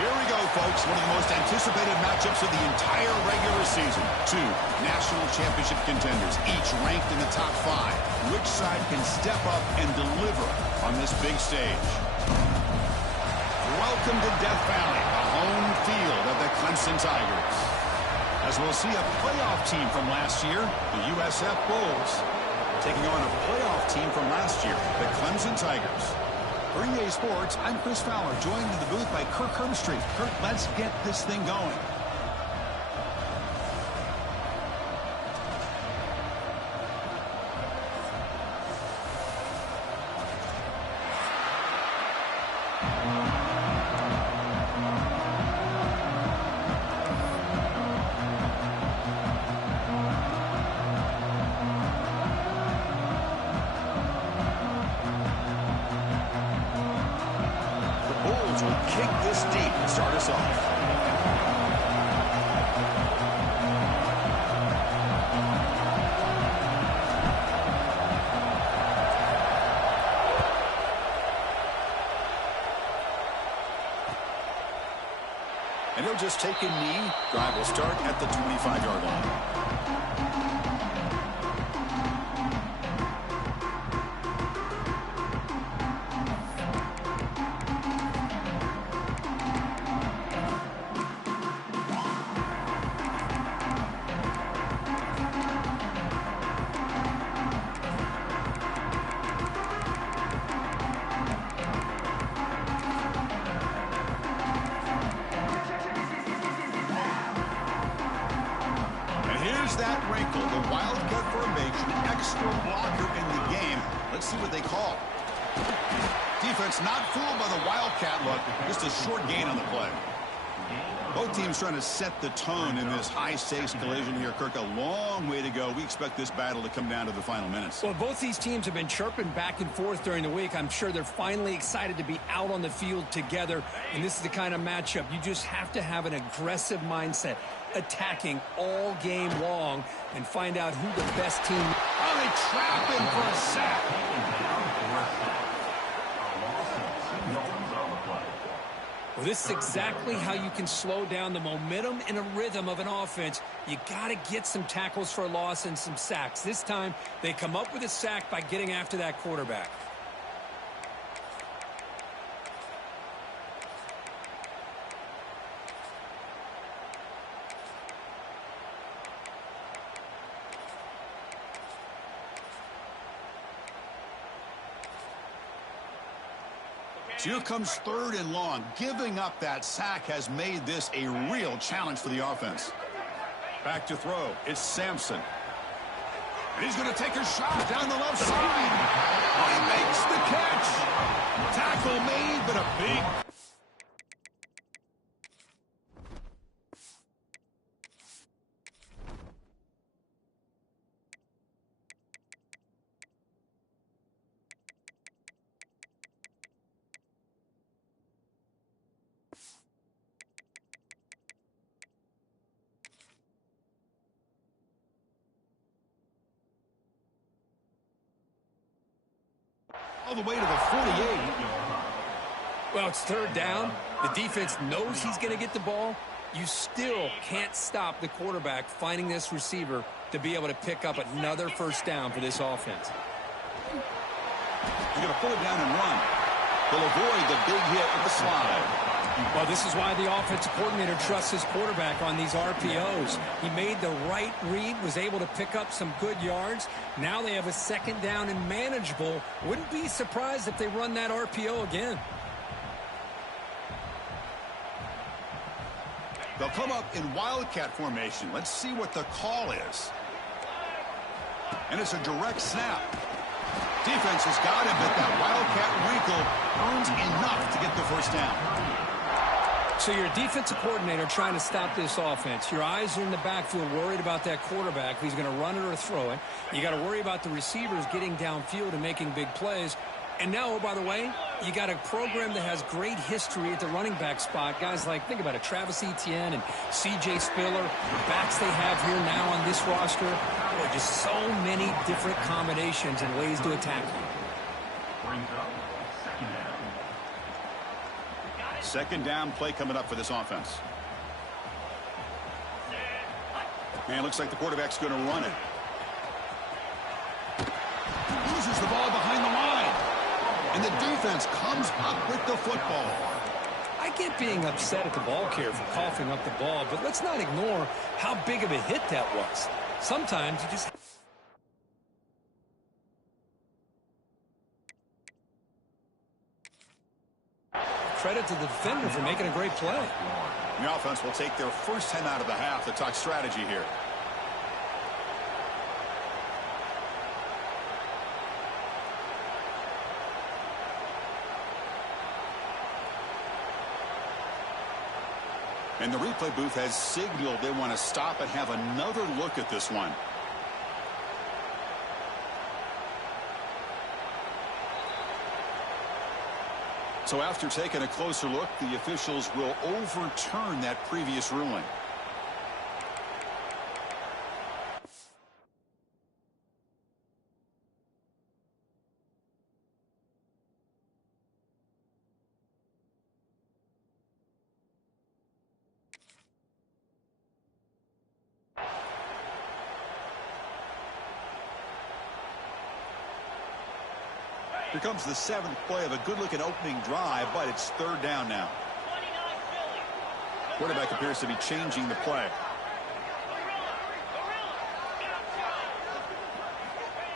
Here we go, folks. One of the most anticipated matchups of the entire regular season. Two national championship contenders, each ranked in the top 5. Which side can step up and deliver on this big stage? Welcome to Death Valley, the home field of the Clemson Tigers. As we'll see a playoff team from last year, the USF Bulls, taking on a playoff team from last year, the Clemson Tigers. For EA Sports, I'm Chris Fowler, joined in the booth by Kirk Herbstreit. Kirk, let's get this thing going. Kick this deep and start us off. And he'll just take a knee. Drive will start at the 25-yard line. That wrinkle, the wildcat formation, extra blocker in the game. Let's see what they call. Defense not fooled by the wildcat look, just a short gain on the play. Both teams trying to set the tone in this high-stakes collision here. Kirk, a long way to go. We expect this battle to come down to the final minutes. Well, both these teams have been chirping back and forth during the week. I'm sure they're finally excited to be out on the field together, and this is the kind of matchup you just have to have an aggressive mindset, attacking all game long, and find out who the best team. Oh, they trap him for a sack. Well, this is exactly how you can slow down the momentum and a rhythm of an offense. You got to get some tackles for a loss and some sacks. This time, they come up with a sack by getting after that quarterback. So here comes 3rd and long. Giving up that sack has made this a real challenge for the offense. Back to throw. It's Sampson. And he's going to take a shot down the left side. He makes the catch. Tackle made, but a big... all the way to the 48. Well, it's 3rd down. The defense knows he's going to get the ball. You still can't stop the quarterback finding this receiver to be able to pick up another 1st down for this offense. He's going to pull it down and run. He'll avoid the big hit with the slide. Well, this is why the offensive coordinator trusts his quarterback on these RPOs. He made the right read, was able to pick up some good yards. Now they have a 2nd down and manageable. Wouldn't be surprised if they run that RPO again. They'll come up in wildcat formation. Let's see what the call is. And it's a direct snap. Defense has got him, but that wildcat wrinkle earns enough to get the 1st down. So you're a defensive coordinator trying to stop this offense. Your eyes are in the backfield, worried about that quarterback, if he's going to run it or throw it. You got to worry about the receivers getting downfield and making big plays. And now, oh, by the way, you got a program that has great history at the running back spot. Guys like, think about it, Travis Etienne and C.J. Spiller, the backs they have here now on this roster. Boy, just so many different combinations and ways to attack them. 2nd down play coming up for this offense. And looks like the quarterback's going to run it. Loses the ball behind the line. And the defense comes up with the football. I get being upset at the ball carrier for coughing up the ball, but let's not ignore how big of a hit that was. Sometimes you just... Credit to the defender for making a great play. The offense will take their 1st time out of the half to talk strategy here. And the replay booth has signaled they want to stop and have another look at this one. So after taking a closer look, the officials will overturn that previous ruling. Here comes the 7th play of a good-looking opening drive, but it's 3rd down now. Quarterback appears to be changing the play.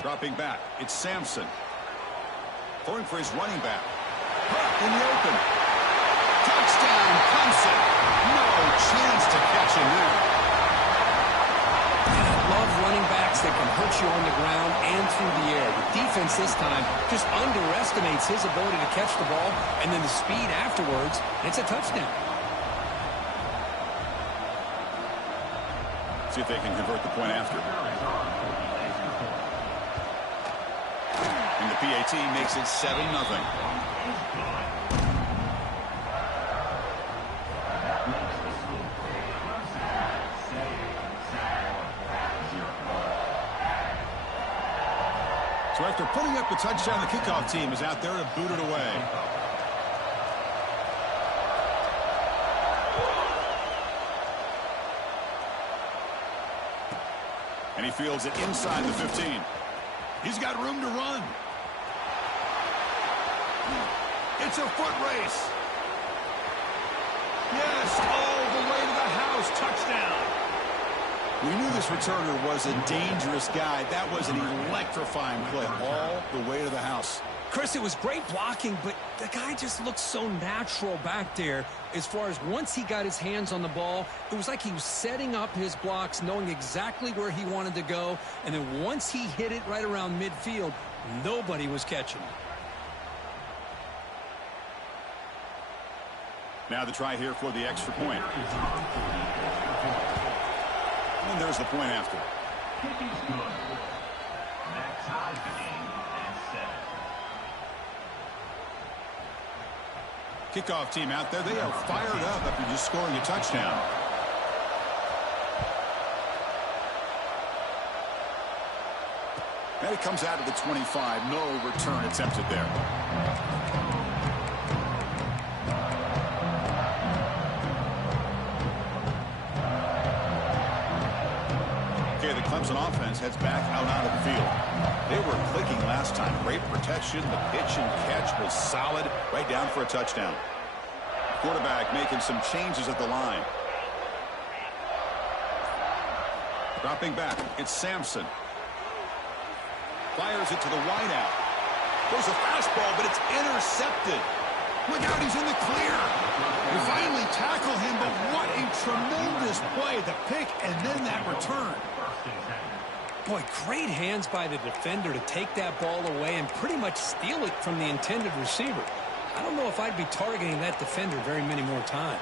Dropping back, it's Sampson. Throwing for his running back. In the open. Touchdown, Clemson. No chance to catch him there. Love running backs that can hurt you on the ground and through the air. The defense this time just underestimates his ability to catch the ball, and then the speed afterwards, it's a touchdown. See if they can convert the point after. And the PAT makes it 7-0. So after putting up the touchdown, the kickoff team is out there to boot it away. And he fields it inside the 15. He's got room to run. It's a foot race. Yes, all the way to the house. Touchdown. We knew this returner was a dangerous guy. That was an electrifying play all the way to the house. Chris, it was great blocking, but the guy just looked so natural back there as far as once he got his hands on the ball, it was like he was setting up his blocks, knowing exactly where he wanted to go, and then once he hit it right around midfield, nobody was catching it. Now the try here for the extra point. And there's the point after. Kicking's good. That ties the game at 7. Kickoff team out there. They are fired up after just scoring a touchdown. And it comes out of the 25. No return attempted there. The Clemson offense heads back out onto the field. They were clicking last time. Great protection. The pitch and catch was solid. Right down for a touchdown. Quarterback making some changes at the line. Dropping back. It's Sampson. Fires it to the wideout. There's a fastball, but it's intercepted. Look out, he's in the clear. We finally tackle him, but what a tremendous play. The pick and then that return. Boy, great hands by the defender to take that ball away and pretty much steal it from the intended receiver. I don't know if I'd be targeting that defender very many more times.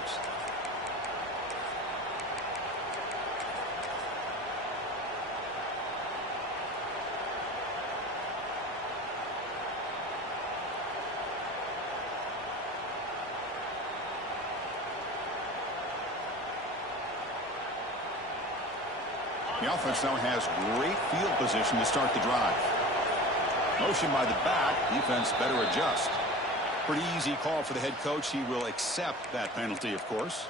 The offense now has great field position to start the drive. Motion by the back. Defense better adjust. Pretty easy call for the head coach. He will accept that penalty, of course.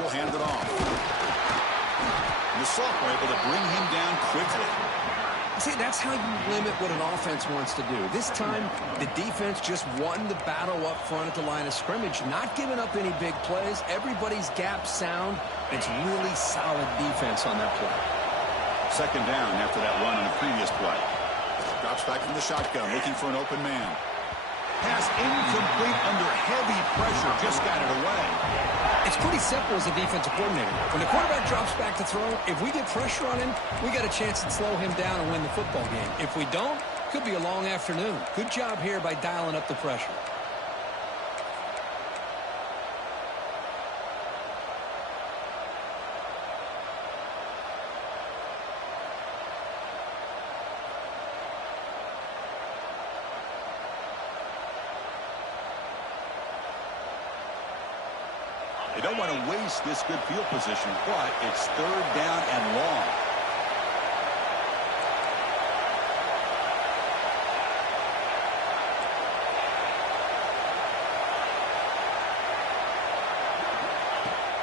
Will hand it off. And the sophomore able to bring him down quickly. See, that's how you limit what an offense wants to do. This time, the defense just won the battle up front at the line of scrimmage, not giving up any big plays. Everybody's gap sound. It's really solid defense on that play. Second down after that run on the previous play. Drops back from the shotgun, looking for an open man. Pass incomplete under heavy pressure. Just got it away. It's pretty simple as a defensive coordinator. When the quarterback drops back to throw, if we get pressure on him, we got a chance to slow him down and win the football game. If we don't, could be a long afternoon. Good job here by dialing up the pressure. They don't want to waste this good field position, but it's third down and long.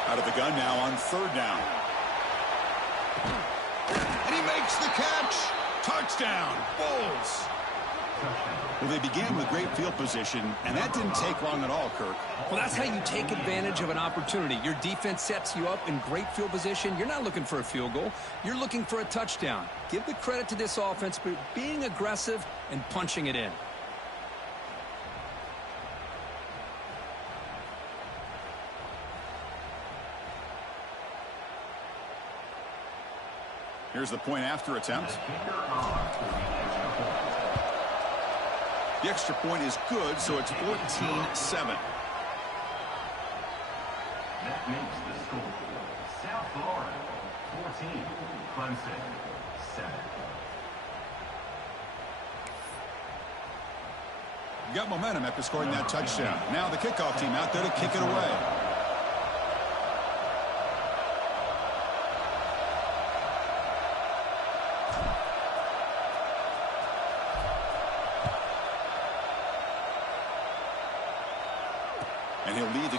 Out of the gun now on third down. And he makes the catch. Touchdown, Bulls. Well, they began with great field position, and that didn't take long at all, Kirk. Well, that's how you take advantage of an opportunity. Your defense sets you up in great field position. You're not looking for a field goal. You're looking for a touchdown. Give the credit to this offense for being aggressive and punching it in. Here's the point after attempt. The extra point is good, so it's 14-7. That makes the score. South Florida, 14. Clemson, 7. Got momentum after scoring that touchdown. Now the kickoff team out there to kick it away.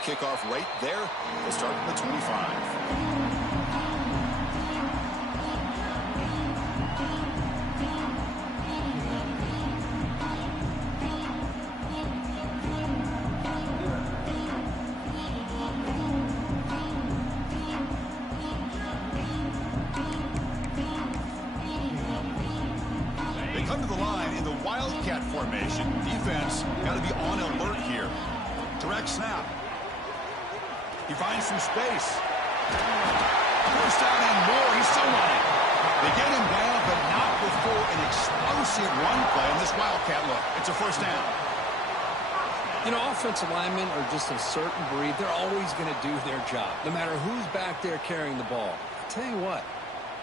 kickoff right there. They'll start from the 25. Come to the line in the Wildcat formation. Defense got to be on alert here. Direct snap. He finds some space. First down and more. He's still running. They get him down, but not before an explosive run play on this Wildcat look. It's a first down. You know, offensive linemen are just a certain breed. They're always going to do their job, no matter who's back there carrying the ball. I'll tell you what.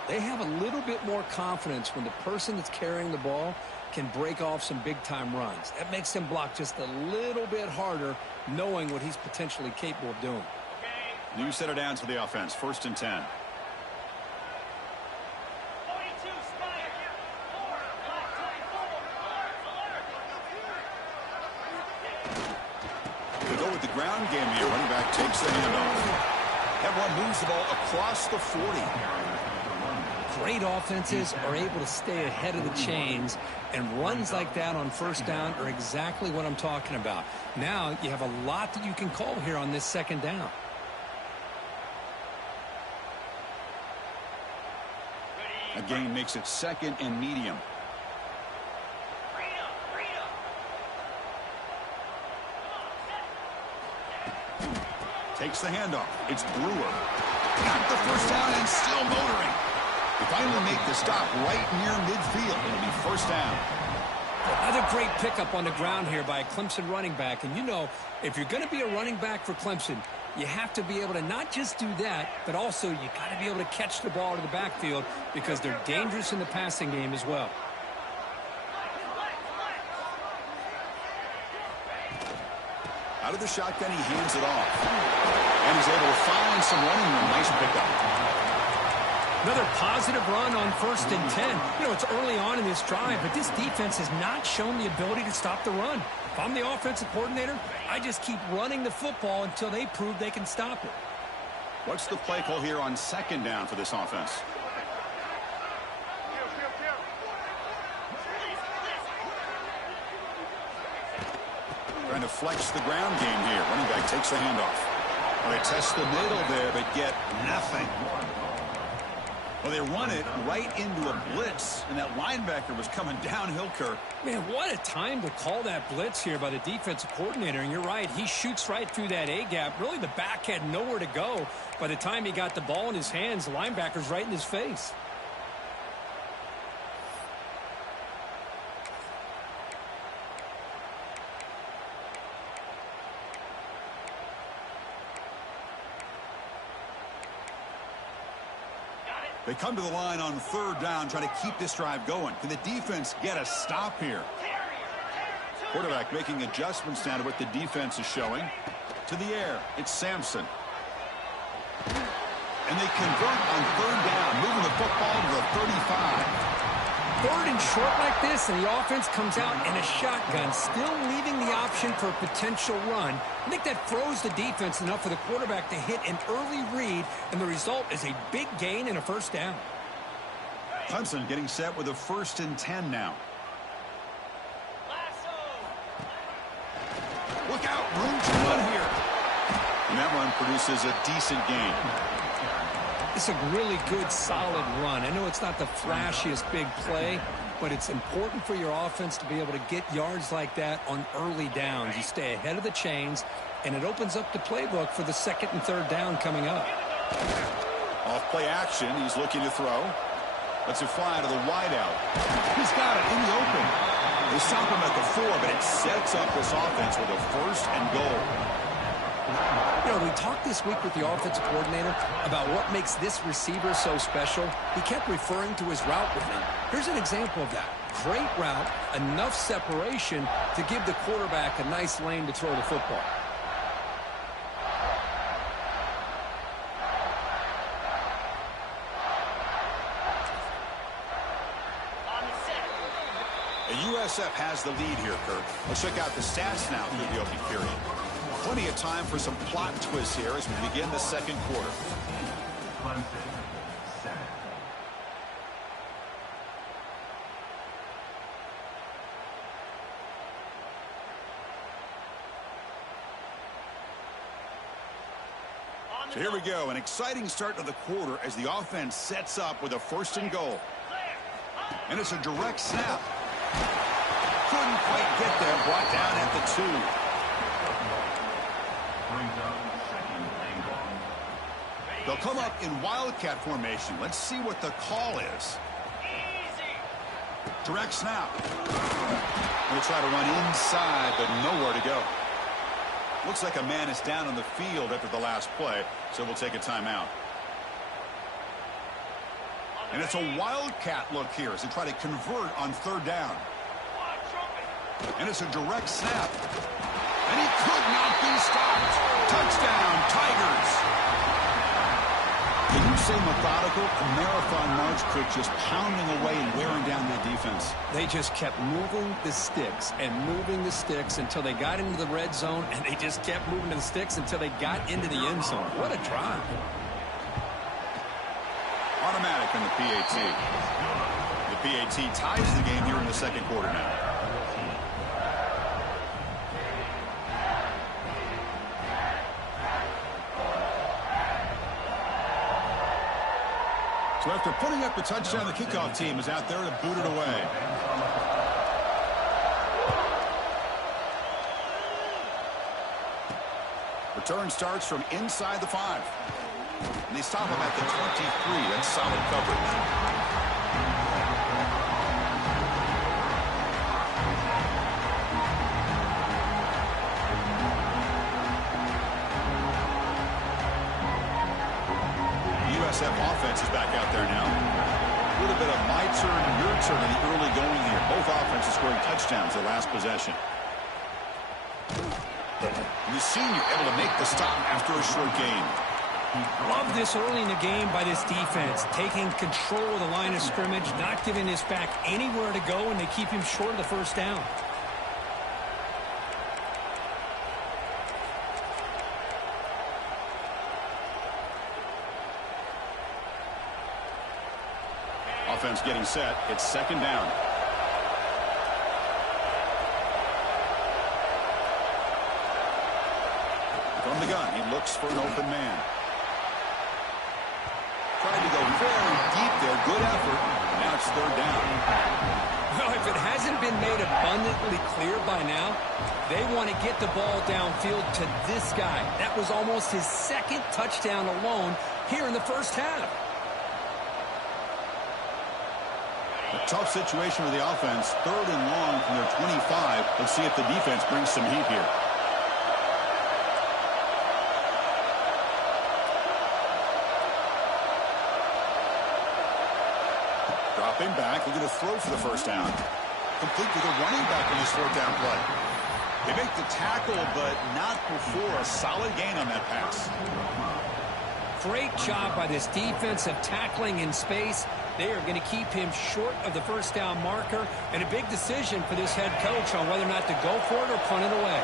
They have a little bit more confidence when the person that's carrying the ball can break off some big-time runs. That makes them block just a little bit harder, knowing what he's potentially capable of doing. New set it down to the offense. 1st and 10. They go with the ground game here. Running back takes the handoff. Everyone moves the ball across the 40. Great offenses are able to stay ahead of the chains, and runs like that on first down are exactly what I'm talking about. Now you have a lot that you can call here on this 2nd down. Again, makes it 2nd and medium. Takes the handoff. It's Brewer. Got the first down and still motoring. They finally make the stop right near midfield. It'll be 1st down. Another great pickup on the ground here by a Clemson running back. And you know, if you're going to be a running back for Clemson, you have to be able to not just do that, but also you got to be able to catch the ball to the backfield because they're dangerous in the passing game as well. Out of the shotgun, he hands it off. And he's able to find some running room. Nice pickup. Another positive run on 1st and 10. You know, it's early on in this drive, but this defense has not shown the ability to stop the run. If I'm the offensive coordinator, I just keep running the football until they prove they can stop it. What's the play call here on 2nd down for this offense? Trying to flex the ground game here. Running back takes the handoff. Well, they test the middle there, but get nothing. Well, they run it right into a blitz, and that linebacker was coming downhill, Kirk. Man, what a time to call that blitz here by the defensive coordinator. And you're right, he shoots right through that A-gap. Really, the back had nowhere to go. By the time he got the ball in his hands, the linebacker's right in his face. They come to the line on 3rd down, trying to keep this drive going. Can the defense get a stop here? Quarterback making adjustments now to what the defense is showing. To the air, it's Sampson. And they convert on 3rd down, moving the football to the 35. 3rd and short like this, and the offense comes out in a shotgun, still leaving the option for a potential run. I think that froze the defense enough for the quarterback to hit an early read, and the result is a big gain and a 1st down. Clemson getting set with a 1st and 10 now. Look out, room to run here. And that run produces a decent gain. It's a really good, solid run. I know it's not the flashiest big play, but it's important for your offense to be able to get yards like that on early downs. You stay ahead of the chains, and it opens up the playbook for the 2nd and 3rd down coming up. Off play action, he's looking to throw. Lets it fly to the wideout. He's got it in the open. They stop him at the 4, but it sets up this offense with a 1st and goal. You know, we talked this week with the offensive coordinator about what makes this receiver so special. He kept referring to his route running. Here's an example of that. Great route, enough separation to give the quarterback a nice lane to throw the football. The USF has the lead here, Kirk. Let's check out the stats now through the opening period. Plenty of time for some plot twists here as we begin the second quarter. Clemson, 7. So here we go, an exciting start to the quarter as the offense sets up with a 1st and goal. And it's a direct snap. Couldn't quite get there, brought down at the 2. Brings up 2nd and goal. They'll come up in wildcat formation. Let's see what the call is. Direct snap. We'll try to run inside, but nowhere to go. Looks like a man is down on the field after the last play, so we'll take a timeout. And it's a wildcat look here as they try to convert on 3rd down. And it's a direct snap. And he could not be stopped. Touchdown, Tigers. Can you say methodical? A marathon march, coach, just pounding away and wearing down that defense. They just kept moving the sticks and moving the sticks until they got into the red zone, and they just kept moving the sticks until they got into the end zone. What a drive. Automatic in the PAT. The PAT ties the game here in the second quarter now. So after putting up the touchdown, the kickoff team is out there to boot it away. Return starts from inside the 5. And they stop him at the 23. That's solid coverage. Noe-Usf offense is back out there now. A little bit of my turn, your turn in the early going here. Both offenses scoring touchdowns their last possession. The senior able to make the stop after a short gain. Love this early in the game by this defense, taking control of the line of scrimmage, not giving this back anywhere to go, and they keep him short of the 1st down. Offense getting set. It's 2nd down. From the gun, he looks for an open man. Tried to go very deep there. Good effort. Now it's 3rd down. Well, if it hasn't been made abundantly clear by now, they want to get the ball downfield to this guy. That was almost his 2nd touchdown alone here in the 1st half. A tough situation with the offense. 3rd and long from their 25. Let's see if the defense brings some heat here. Dropping back, looking to throw for the 1st down. Complete with a running back in this 4th down play. They make the tackle, but not before a solid gain on that pass. Great job by this defensive tackling in space. They are going to keep him short of the 1st down marker, and a big decision for this head coach on whether or not to go for it or punt it away.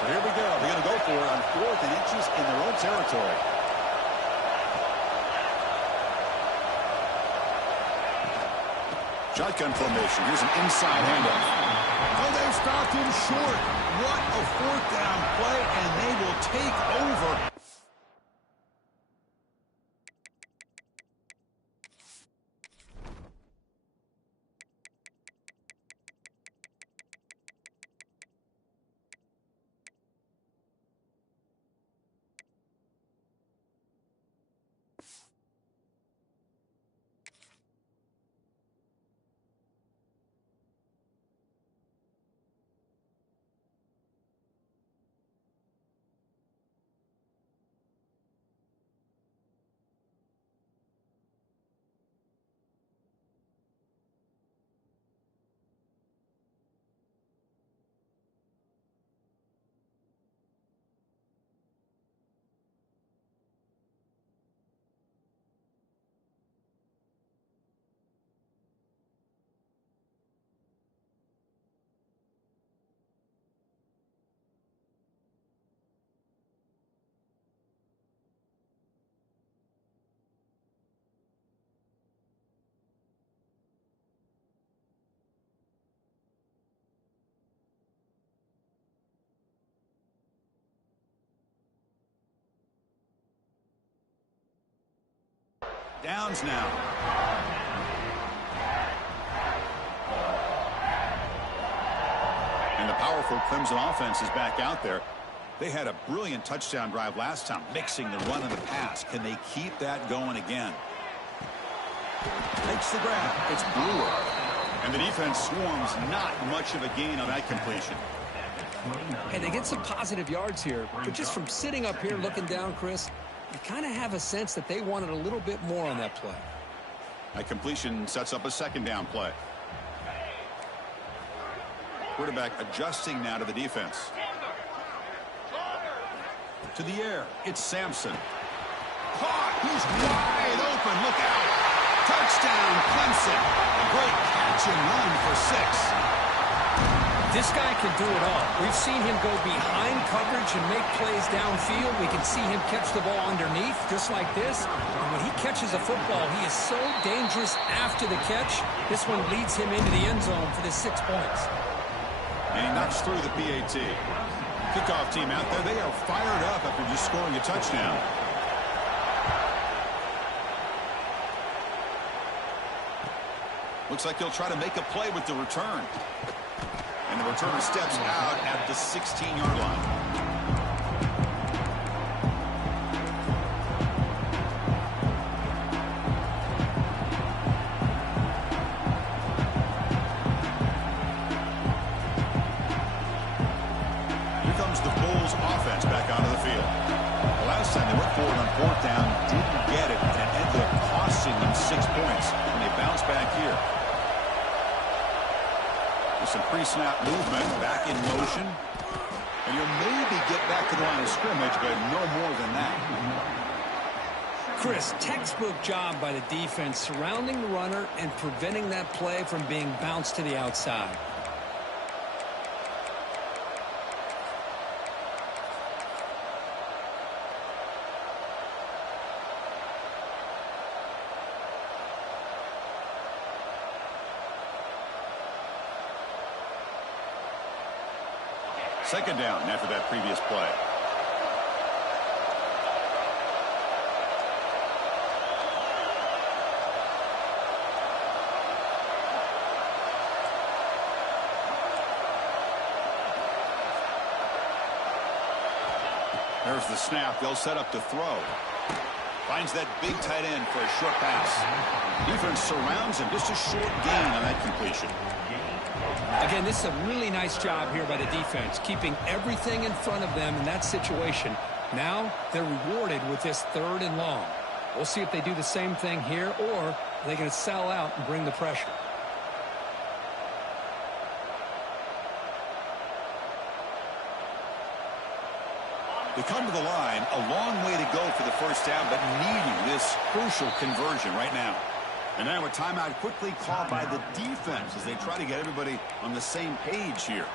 So here we go. They're going to go for it on 4th and inches in their own territory. Shotgun formation. Here's an inside handoff. Oh, they stopped him short. What a 4th down play, and they will take over. Downs now. And the powerful Clemson offense is back out there. They had a brilliant touchdown drive last time, mixing the run and the pass. Can they keep that going again? Makes the grab. It's Brewer. And the defense swarms. Not much of a gain on that completion. Hey, they get some positive yards here, but just from sitting up here looking down, Chris, you kind of have a sense that they wanted a little bit more on that play. That completion sets up a second down play. Quarterback adjusting now to the defense. To the air, it's Sampson. Caught, he's wide open, look out. Touchdown, Clemson. A great catch and run for 6. This guy can do it all. We've seen him go behind coverage and make plays downfield. We can see him catch the ball underneath, just like this. And when he catches a football, he is so dangerous after the catch. This one leads him into the end zone for the 6 points. And he knocks through the PAT. Kickoff team out there, they are fired up after just scoring a touchdown. Looks like he'll try to make a play with the return. And the returner steps out at the 16-yard line. Here comes the Bulls offense back onto the field. The last time they went forward on 4th down, didn't get it, and it ended up costing them 6 points. And they bounce back here. Some pre-snap movement, back in motion. And you'll maybe get back to the line of scrimmage, but no more than that. Chris, textbook job by the defense surrounding the runner and preventing that play from being bounced to the outside. Second down after that previous play. There's the snap. They'll set up to throw. Finds that big tight end for a short pass. Defense surrounds him. Just a short gain on that completion. Again, this is a really nice job here by the defense, keeping everything in front of them in that situation. Now they're rewarded with this 3rd and long. We'll see if they do the same thing here, or are they going to sell out and bring the pressure. They come to the line, a long way to go for the first down, but needing this crucial conversion right now. And now a timeout quickly called by the defense as they try to get everybody on the same page here.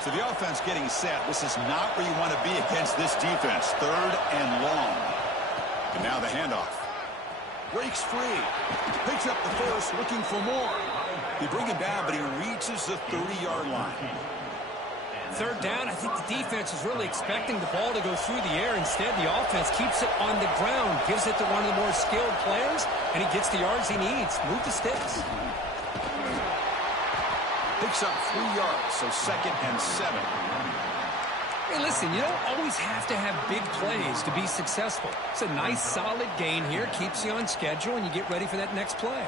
So the offense getting set. This is not where you want to be against this defense. 3rd and long. And now the handoff. Breaks free. Picks up the first, looking for more. They bring him down, but he reaches the 30-yard line. 3rd down, I think the defense is really expecting the ball to go through the air. Instead, the offense keeps it on the ground, gives it to one of the more skilled players, and he gets the yards he needs. Move the sticks. Picks up 3 yards, so 2nd and 7. Hey, listen, you don't always have to have big plays to be successful. It's a nice, solid gain here, keeps you on schedule, and you get ready for that next play.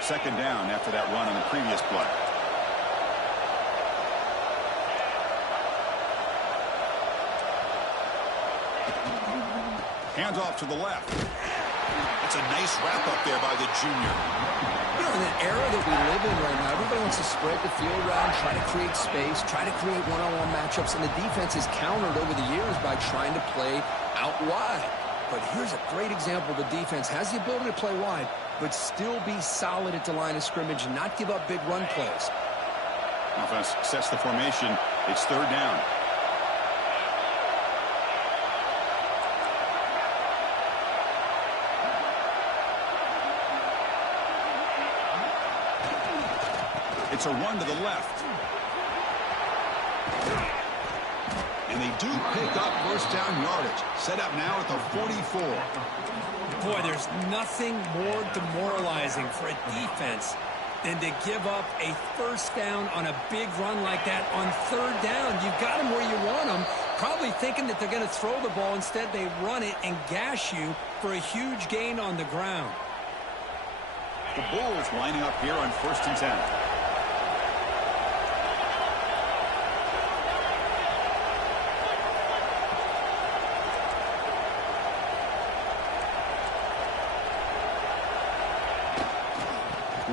Second down after that run on the previous play. Hands off to the left. That's a nice wrap-up there by the junior. You know, in the era that we live in right now, everybody wants to spread the field around, try to create space, try to create one-on-one matchups, and the defense is countered over the years by trying to play out wide. But here's a great example. The defense has the ability to play wide, but still be solid at the line of scrimmage and not give up big run plays. Offense sets the formation. It's third down. It's a run to the left. And they do pick up first down yardage. Set up now at the 44. Boy, there's nothing more demoralizing for a defense than to give up a first down on a big run like that on third down. You've got them where you want them, probably thinking that they're going to throw the ball. Instead, they run it and gash you for a huge gain on the ground. The Bulls lining up here on 1st and 10.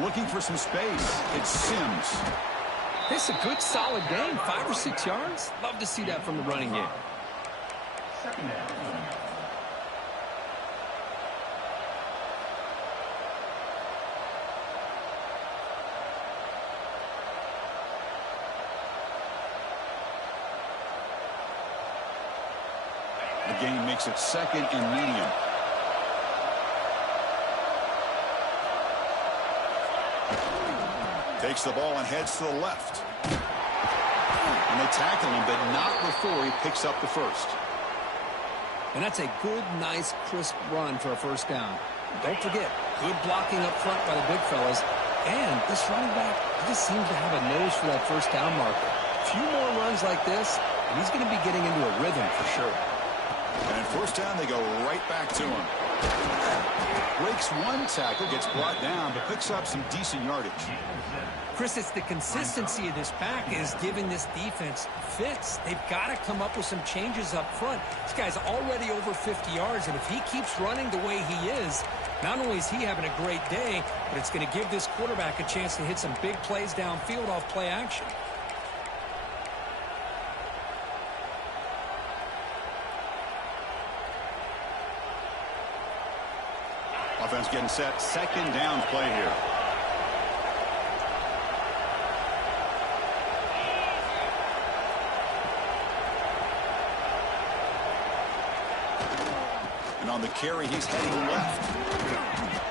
Looking for some space. It's Sims. It's a good, solid game. 5 or 6 yards. Love to see that from the running game. Second down. The game makes it second and medium. Takes the ball and heads to the left. And they tackle him, but not before he picks up the first. And that's a good, nice, crisp run for a first down. Don't forget, good blocking up front by the big fellas. And this running back just seems to have a nose for that first down marker. A few more runs like this, and he's going to be getting into a rhythm for sure. And at first down, they go right back to him. Breaks one tackle, gets brought down, but picks up some decent yardage. Chris, it's the consistency of this pack is giving this defense fits. They've got to come up with some changes up front. This guy's already over 50 yards, and if he keeps running the way he is, not only is he having a great day, but it's going to give this quarterback a chance to hit some big plays downfield off play action. Offense getting set. Second down play here. And on the carry, he's heading left.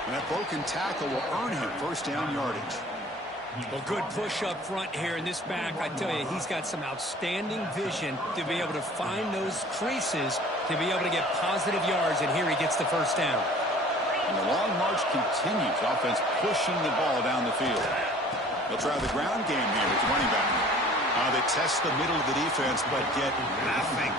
And that broken tackle will earn him first down yardage. Well, good push up front here in this back. I tell you, he's got some outstanding vision to be able to find those creases to be able to get positive yards. And here he gets the first down. And the long march continues. Offense pushing the ball down the field. They'll try the ground game here with the running back. They test the middle of the defense, but get nothing.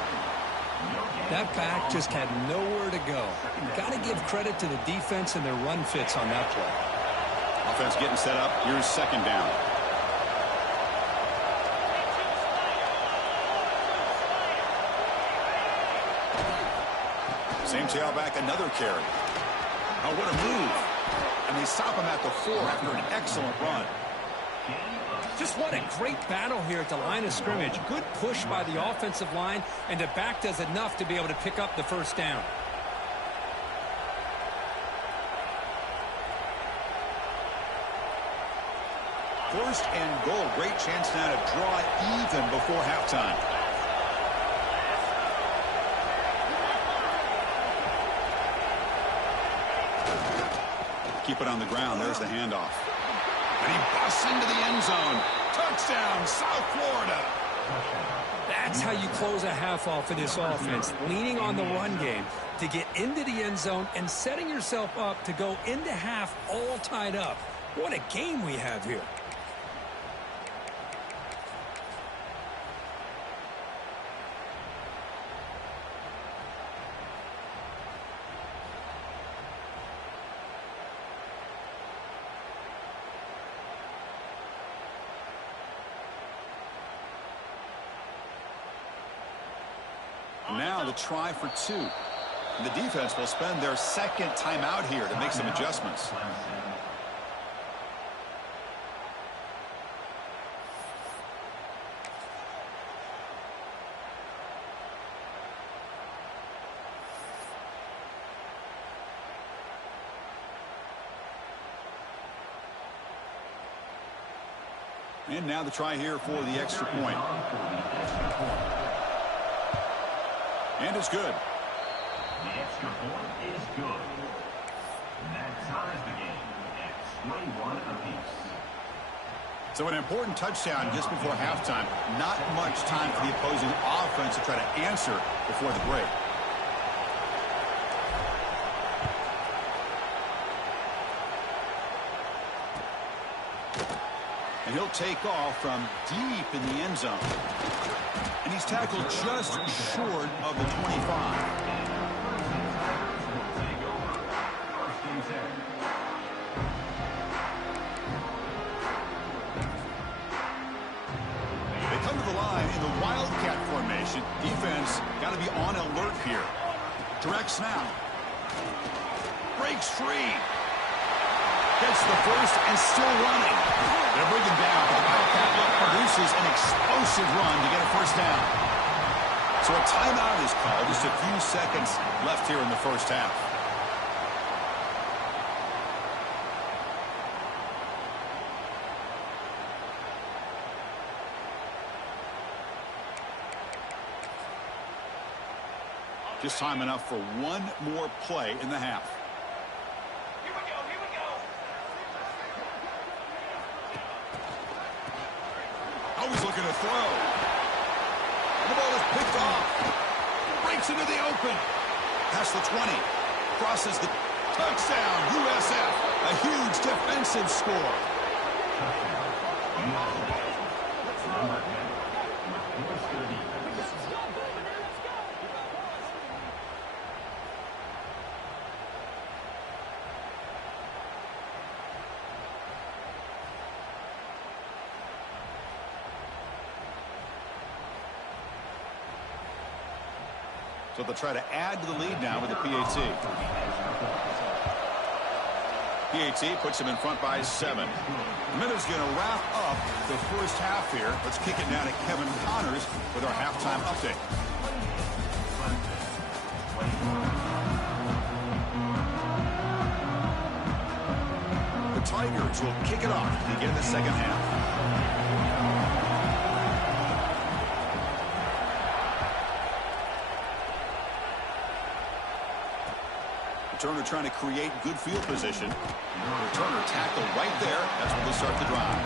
That back just had nowhere to go. Got to give credit to the defense and their run fits on that play. Offense getting set up. Here's second down. Same tailback, another carry. Oh, what a move. And they stop him at the 4 after an excellent run. Just what a great battle here at the line of scrimmage. Good push by the offensive line, and the back does enough to be able to pick up the first down. First and goal. Great chance now to draw even before halftime. Keep it on the ground. There's the handoff. And he busts into the end zone. Touchdown, South Florida. That's how you close a half off of this offense. Leaning on the run game to get into the end zone and setting yourself up to go into half all tied up. What a game we have here. Now the try for 2. The defense will spend their second timeout here to make some adjustments. And now the try here for the extra point. And it's good. The extra point is good. And that ties the game at 21 apiece. So an important touchdown just before halftime. Not much time for the opposing offense to try to answer before the break. And he'll take off from deep in the end zone. And he's tackled just short of the 25. They come to the line in the Wildcat formation. Defense got to be on alert here. Direct snap. Breaks free. Gets the first and still running. They'll bring him down, but the Wildcat produces an explosive run to get a first down. So a timeout is called. Just a few seconds left here in the first half. Just time enough for one more play in the half. Always looking to throw. The ball is picked off. Breaks into the open. Past the 20. Crosses the touchdown. USF. A huge defensive score. So they'll try to add to the lead now with the PAT. PAT puts them in front by 7. Minute's going to wrap up the first half here. Let's kick it now to Kevin Connors with our halftime update. The Tigers will kick it off to begin the second half. Turner trying to create good field position. Turner tackle right there. That's when they start the drive.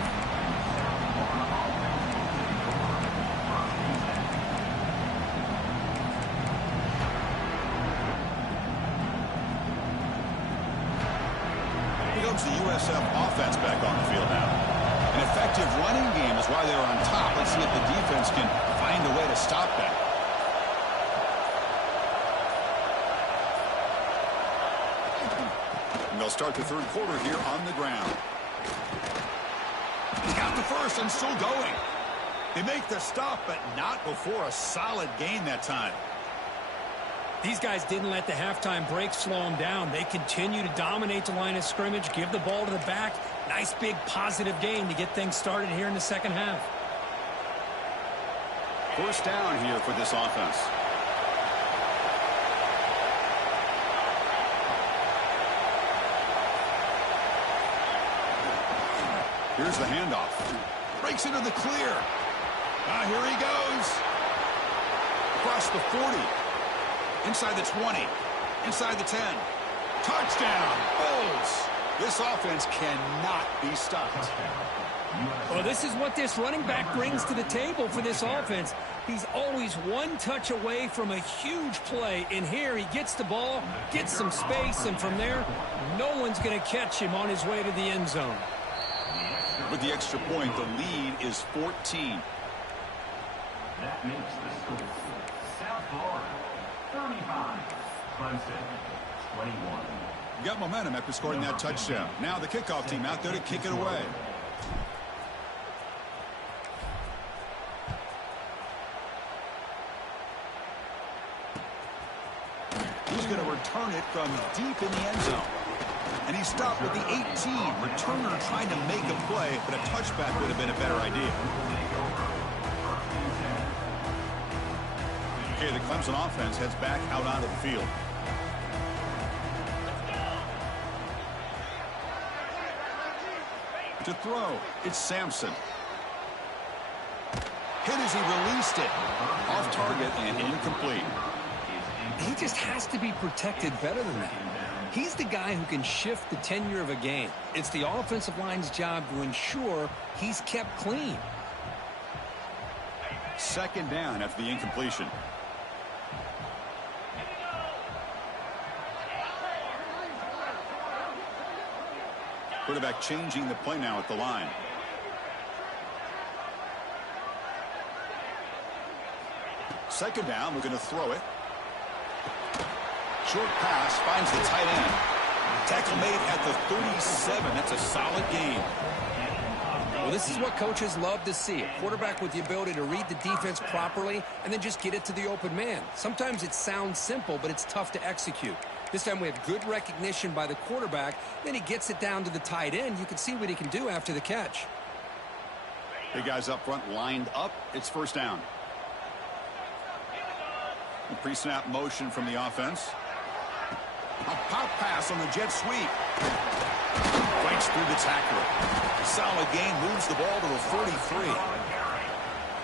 Here comes the USF offense back on the field now. An effective running game is why they're on top. Let's see if the defense can find a way to stop that. They'll start the third quarter here on the ground. He's got the first and still going. They make the stop, but not before a solid gain that time. These guys didn't let the halftime break slow them down. They continue to dominate the line of scrimmage, give the ball to the back. Nice big positive gain to get things started here in the second half. First down here for this offense. Here's the handoff. Breaks into the clear. Here he goes. Across the 40. Inside the 20. Inside the 10. Touchdown. Bulls. This offense cannot be stopped. Well, this is what this running back brings to the table for this offense. He's always one touch away from a huge play. And here he gets the ball, gets some space, and from there, no one's going to catch him on his way to the end zone. With the extra point, the lead is 14. That makes the score South Florida 35, Clemson 21. Got momentum after scoring that touchdown. Now the kickoff team out there to kick it away. he's going to return it from deep in the end zone. And he stopped with the 18. Returner trying to make a play, but a touchback would have been a better idea. Okay, the Clemson offense heads back out onto the field. To throw, it's Sampson. Hit as he released it. Off target and incomplete. He just has to be protected better than that. He's the guy who can shift the tenure of a game. It's the offensive line's job to ensure he's kept clean. Second down after the incompletion. Quarterback changing the play now at the line. Second down, we're going to throw it. Short pass finds the tight end. Tackle made at the 37. That's a solid gain. Well, this is what coaches love to see. A quarterback with the ability to read the defense properly and then just get it to the open man. Sometimes it sounds simple, but it's tough to execute. This time we have good recognition by the quarterback. Then he gets it down to the tight end. You can see what he can do after the catch. Big guys up front lined up. It's first down. A pre-snap motion from the offense. A pop pass on the jet sweep. Breaks through the tackler. Solid gain, moves the ball to the 43.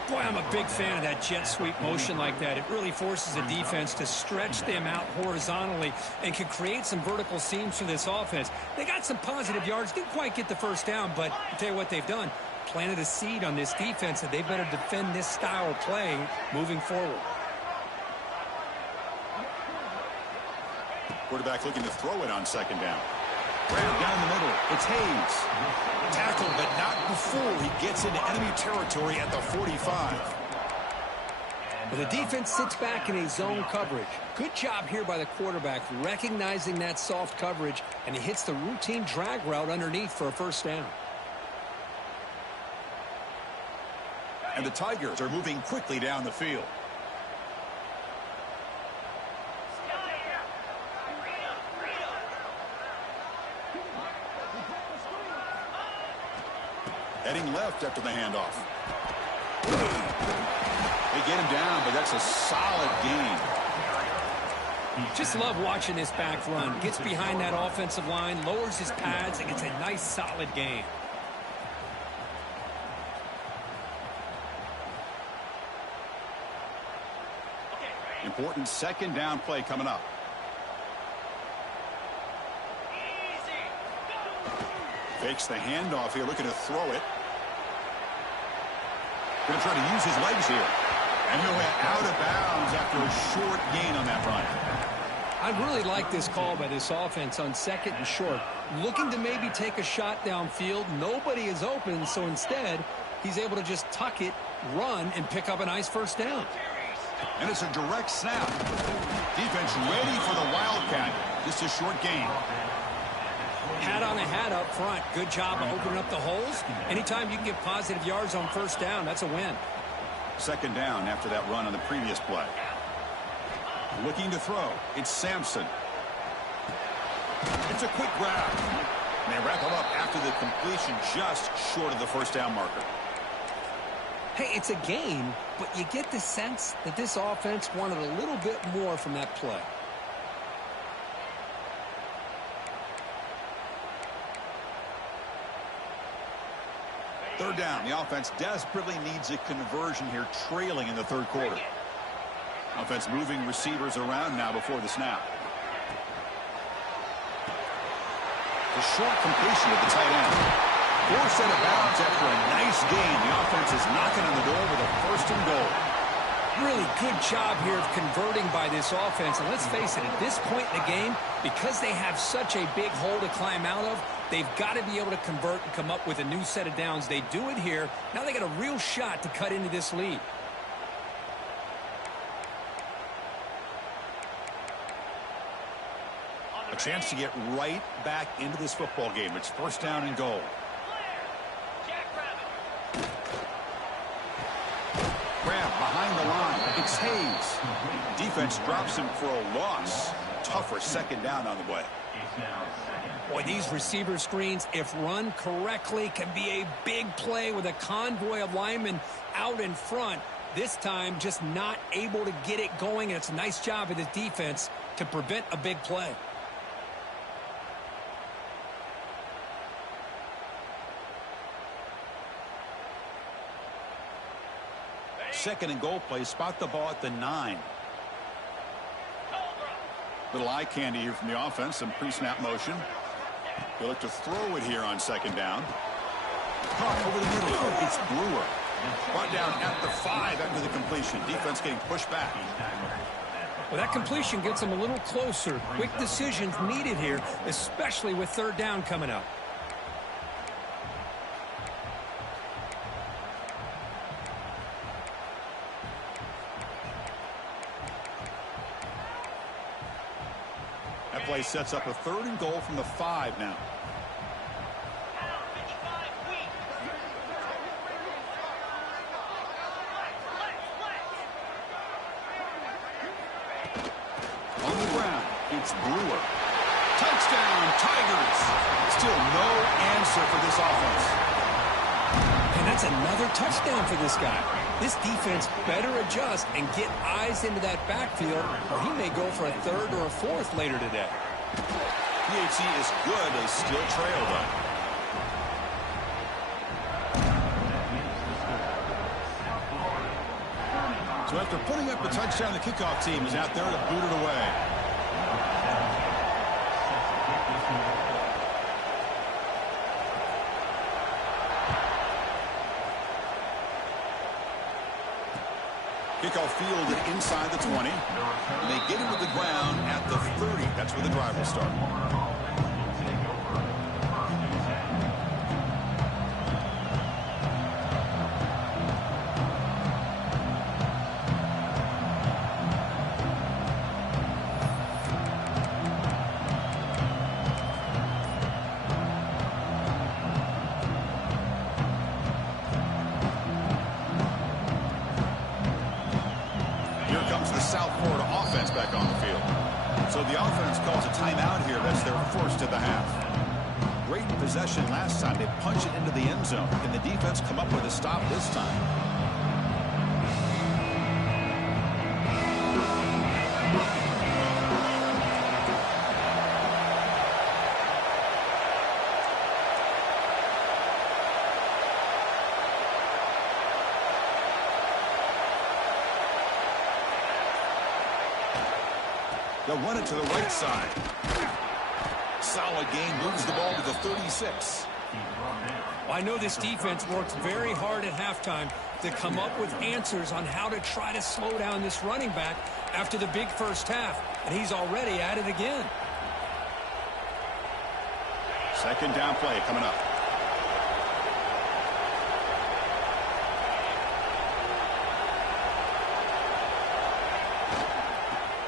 Boy, I'm a big fan of that jet sweep motion like that. It really forces a defense to stretch them out horizontally and can create some vertical seams for this offense. They got some positive yards, didn't quite get the first down, but I'll tell you what they've done. Planted a seed on this defense that they better defend this style of play moving forward. Quarterback looking to throw it on second down. Brown down the middle. It's Hayes. Tackled, but not before he gets into enemy territory at the 45. Well, the defense sits back in a zone coverage. Good job here by the quarterback recognizing that soft coverage, and he hits the routine drag route underneath for a first down. And the Tigers are moving quickly down the field. Heading left after the handoff. They get him down, but that's a solid gain. Just love watching this back run. Gets behind that offensive line, lowers his pads, and gets a nice solid gain. Important second down play coming up. Fakes the handoff here, looking to throw it. Going to try to use his legs here. And he'll went out of bounds after a short gain on that run. I really like this call by this offense on second and short. Looking to maybe take a shot downfield. Nobody is open, so instead, he's able to just tuck it, run, and pick up a nice first down. And it's a direct snap. Defense ready for the Wildcat. Just a short gain. Hat on a hat up front. Good job of opening up the holes. Anytime you can get positive yards on first down, that's a win. Second down after that run on the previous play. Looking to throw. It's Sampson. It's a quick grab. And they wrap him up after the completion just short of the first down marker. Hey, it's a game, but you get the sense that this offense wanted a little bit more from that play. Third down. The offense desperately needs a conversion here, trailing in the third quarter. Offense moving receivers around now before the snap. A short completion at the tight end. Forced out of bounds after a nice gain. The offense is knocking on the door with a first and goal. Really good job here of converting by this offense. And let's face it, at this point in the game, because they have such a big hole to climb out of, they've got to be able to convert and come up with a new set of downs. They do it here. Now they got a real shot to cut into this lead. A chance to get right back into this football game. It's first down and goal. Grab behind the line. It's Hayes. Defense drops him for a loss. tougher second down on the way. Boy, these receiver screens, if run correctly, can be a big play with a convoy of linemen out in front. This time, just not able to get it going, and it's a nice job of the defense to prevent a big play. Second and goal play. Spot the ball at the 9. Little eye candy here from the offense. Some pre-snap motion. They look to throw it here on second down. Caught over the middle. It's Brewer. Brought down at the 5 after the completion. Defense getting pushed back. Well, that completion gets them a little closer. Quick decisions needed here, especially with third down coming up. That play sets up a third and goal from the 5 now. On the ground, it's Brewer. Touchdown, Tigers. Still no answer for this offense. And that's another touchdown for this guy. This defense better adjust and get eyes into that backfield, or he may go for a third or a fourth later today. PHC is good. They still trail, though. So after putting up a touchdown, the kickoff team is out there to boot it away. Kickoff fielded inside the 20. And they get it to the ground at the 30. That's where the drive will start. So the offense calls a timeout here. That's their first of the half. Great possession last time. They punch it into the end zone. Can the defense come up with a stop this time? They'll run it to the right side. Solid gain, moves the ball to the 36. Well, I know this defense works very hard at halftime to come up with answers on how to try to slow down this running back after the big first half, and he's already at it again. Second down play coming up.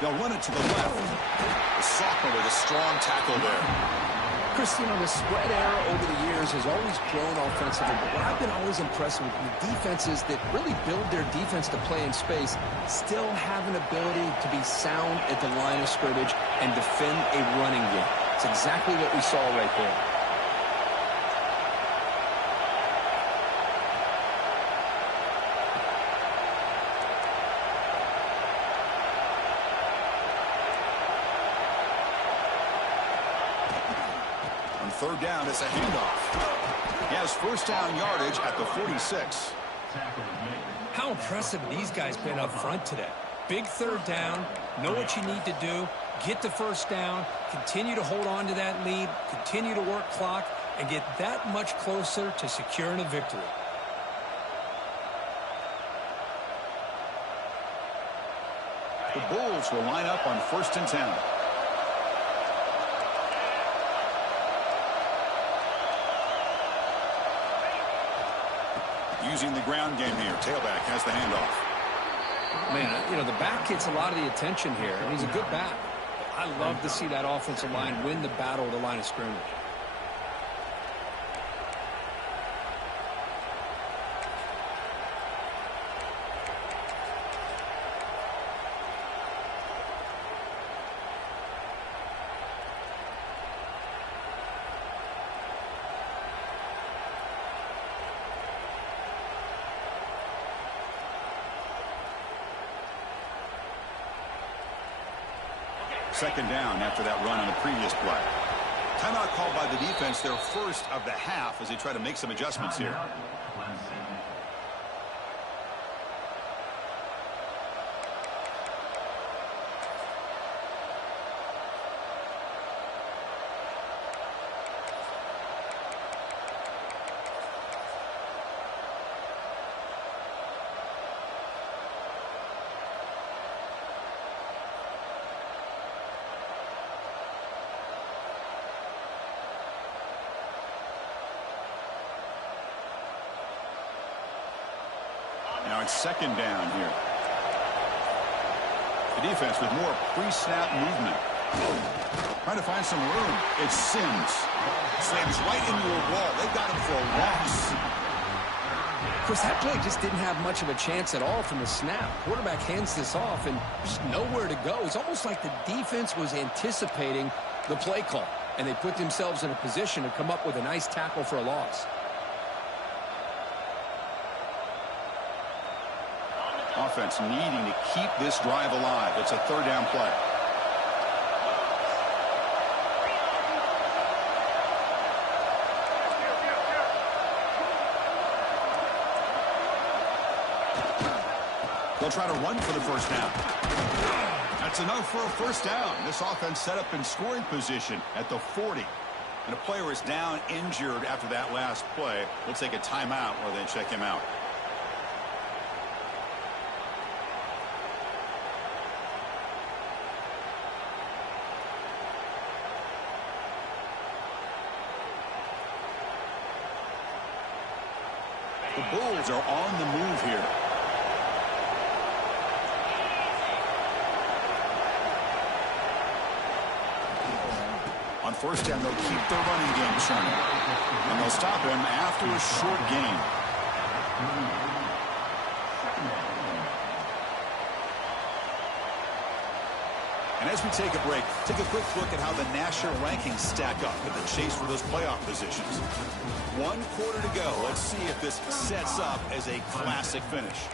They'll run it to the left. The sophomore with a strong tackle there. Chris, you know, the spread era over the years has always grown offensively, but what I've been always impressed with the defenses that really build their defense to play in space still have an ability to be sound at the line of scrimmage and defend a running game. It's exactly what we saw right there. Third down, it's a handoff. He has first down yardage at the 46. How impressive these guys been up front today. Big third down, know what you need to do, get the first down, continue to hold on to that lead, continue to work clock, and get that much closer to securing a victory. The Bulls will line up on 1st and 10. Using the ground game here. Tailback has the handoff. Man, you know, the back gets a lot of the attention here, and he's a good back. I love to see that offensive line win the battle at the line of scrimmage. Second down after that run on the previous play. Timeout called by the defense, their first of the half, as they try to make some adjustments here. Now it's second down here. The defense with more pre-snap movement. Trying to find some room. It's Sims. Slams right into a wall. They got him for a loss. Of course, that play just didn't have much of a chance at all from the snap. Quarterback hands this off, and just nowhere to go. It's almost like the defense was anticipating the play call, and they put themselves in a position to come up with a nice tackle for a loss. Offense needing to keep this drive alive. It's a third down play. They'll try to run for the first down. That's enough for a first down. This offense set up in scoring position at the 40. And a player is down injured after that last play. We'll take a timeout or then check him out. The Bulls are on the move here. On first down, they'll keep their running game churning. And they'll stop him after a short gain. And as we take a break, take a quick look at how the national rankings stack up in the chase for those playoff positions. 1 quarter to go. Let's see if this sets up as a classic finish.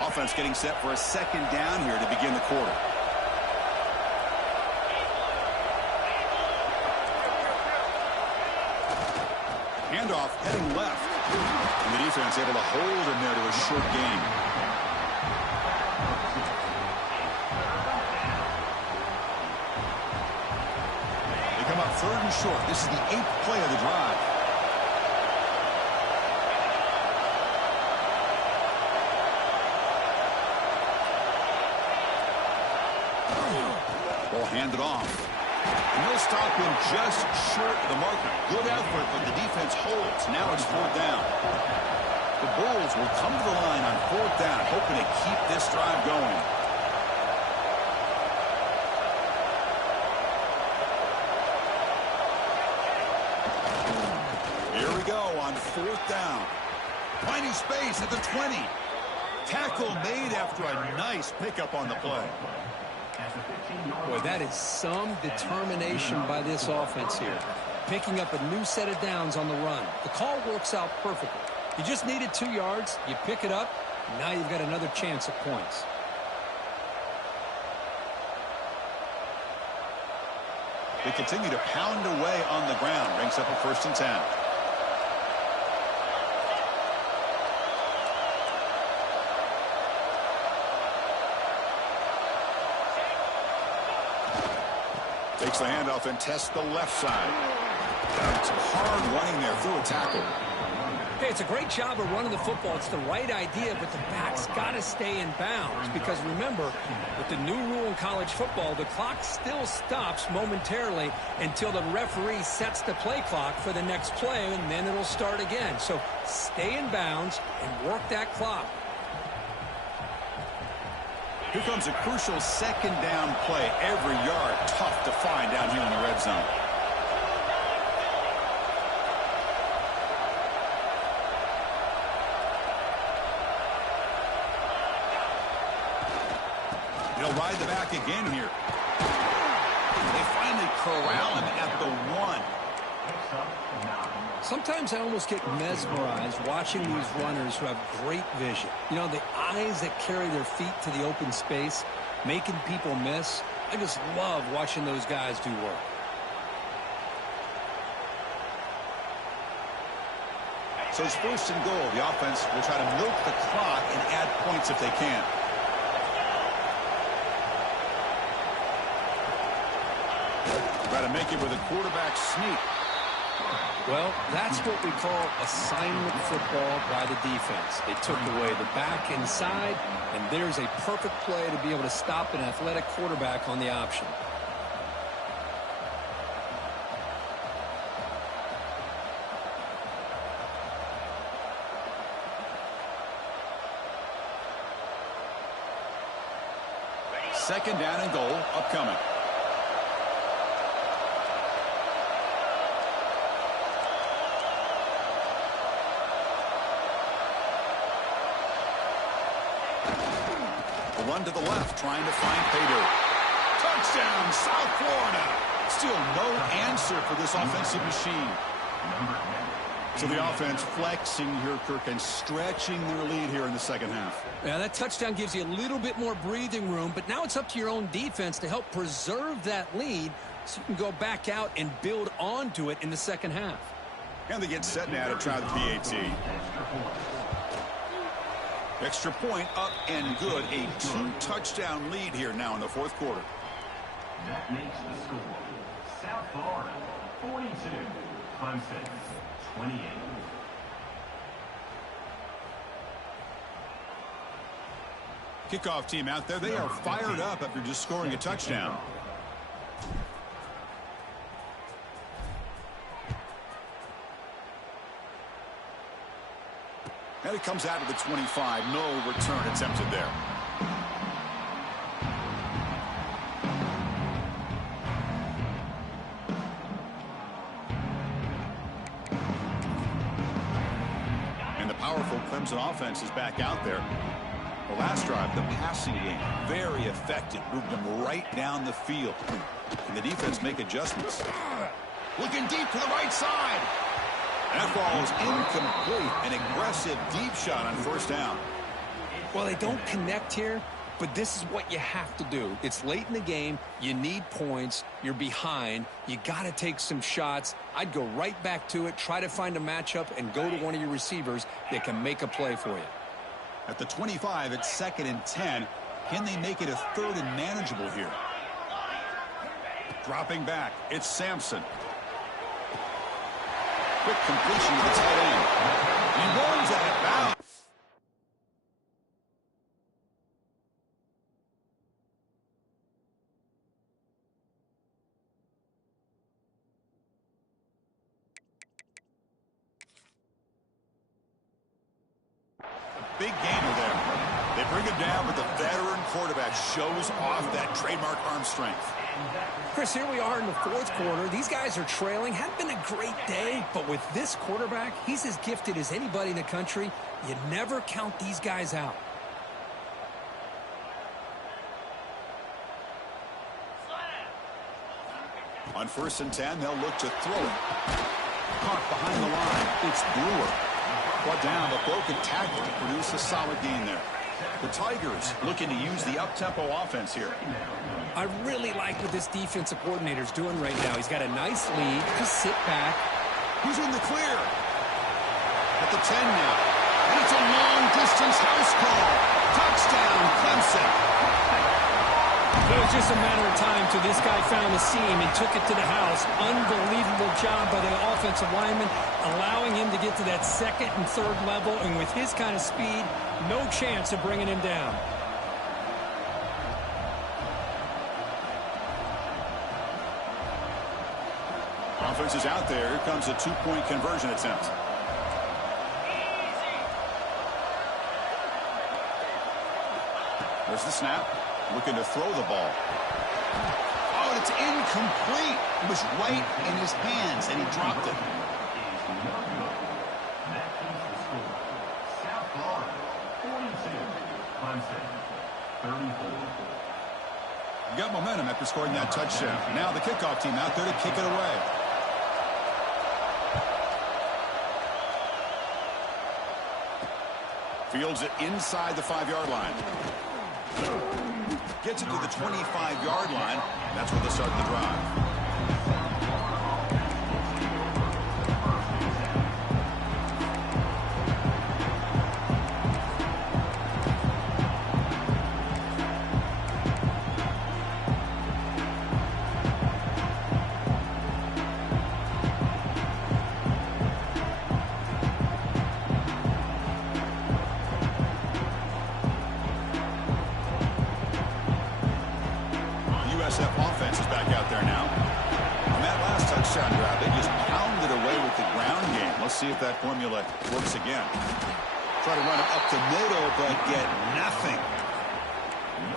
Offense getting set for a second down here to begin the quarter. Handoff heading left. And the defense able to hold him there to a short gain. They come up third and short. This is the 8th play of the drive. Ball handed off. And they'll stop him just short of the marker. Good effort, but the defense holds. Now it's 4th down. The Bulls will come to the line on 4th down, hoping to keep this drive going. Here we go on 4th down. Finding space at the 20. Tackle made after a nice pickup on the play. Boy, that is some determination by this offense here. Picking up a new set of downs on the run. The call works out perfectly. You just needed 2 yards. You pick it up. Now you've got another chance at points. They continue to pound away on the ground. Brings up a 1st and 10. Takes the handoff and tests the left side. Some hard running there through a tackle. Hey, it's a great job of running the football. It's the right idea, but the back's got to stay in bounds. Because remember, with the new rule in college football, the clock still stops momentarily until the referee sets the play clock for the next play, and then it'll start again. So stay in bounds and work that clock. Here comes a crucial second down play. Every yard tough to find down here in the red zone. He'll ride the back again here. They finally corral him at the 1. Sometimes I almost get mesmerized watching these runners who have great vision. You know, the eyes that carry their feet to the open space, making people miss. I just love watching those guys do work. So it's 1st and goal. The offense will try to milk the clock and add points if they can. Try to make it with a quarterback sneak. Well, that's what we call assignment football by the defense. They took away the back inside, and there's a perfect play to be able to stop an athletic quarterback on the option. Second down and goal upcoming. A run to the left, trying to find paydirt. Touchdown, South Florida. Still no answer for this offensive machine. So the offense flexing here, Kirk, and stretching their lead here in the second half. Yeah, that touchdown gives you a little bit more breathing room, but now it's up to your own defense to help preserve that lead so you can go back out and build onto it in the second half. And they get set now to try the PAT. Extra point up and good. A 2-touchdown lead here now in the fourth quarter. That makes the score South Florida 42, Clemson 28. Kickoff team out there. They are fired up after just scoring a touchdown. And it comes out of the 25. No return attempted there. And the powerful Clemson offense is back out there. The last drive, the passing game, very effective. Moved them right down the field. And the defense make adjustments. Looking deep to the right side. That ball is incomplete. An aggressive deep shot on first down. Well, they don't connect here, but this is what you have to do. It's late in the game. You need points. You're behind. You got to take some shots. I'd go right back to it, try to find a matchup, and go to one of your receivers that can make a play for you. At the 25, it's 2nd and 10. Can they make it a 3rd and manageable here? Dropping back, it's Sampson. Quick completion to the tight end. He runs out of bounds. Big gainer there. They bring him down, but the veteran quarterback shows off that trademark arm strength. Chris, here we are in the fourth quarter. These guys are trailing. Hadn't been a great day, but with this quarterback, he's as gifted as anybody in the country. You never count these guys out. On 1st and 10, they'll look to throw it. Caught behind the line. It's Brewer. Brought down, but broken tackle to produce a solid gain there. The Tigers looking to use the up-tempo offense here. I really like what this defensive coordinator's doing right now. He's got a nice lead. Just sit back. Who's in the clear? At the 10 now. And it's a long-distance house call. Touchdown, Clemson. It was just a matter of time till this guy found the seam and took it to the house. Unbelievable job by the offensive lineman, allowing him to get to that 2nd and 3rd level. And with his kind of speed, no chance of bringing him down. Offense is out there. Here comes a 2-point conversion attempt. There's the snap. Looking to throw the ball. Oh, it's incomplete. It was right in his hands, and he dropped it. That keeps the score South Florida 42, Clemson 34. You got momentum after scoring that touchdown. Now the kickoff team out there to kick it away. Fields it inside the 5-yard line. Gets it to the 25-yard line. That's where they start the drive. Noe-Usf offense is back out there now. On that last touchdown drive, they just pounded away with the ground game. Let's see if that formula works again. Try to run it up the middle, but get nothing.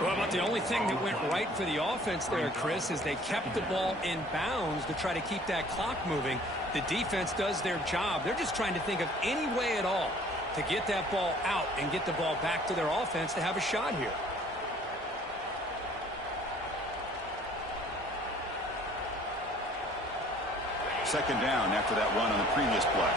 Well, but the only thing that went right for the offense there, Chris, is they kept the ball in bounds to try to keep that clock moving. The defense does their job. They're just trying to think of any way at all to get that ball out and get the ball back to their offense to have a shot here. Second down after that run on the previous play.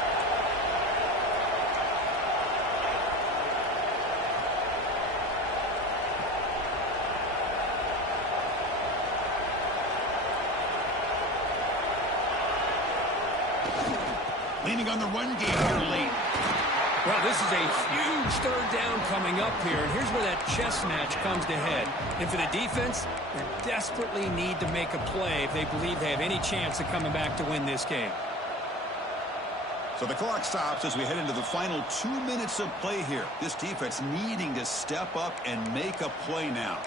Leaning on the run game here late. Well, this is a huge third down coming up here, and here's where that chess match comes to head. And for the defense, they desperately need to make a play if they believe they have any chance of coming back to win this game. So the clock stops as we head into the final 2 minutes of play here. This defense needing to step up and make a play now.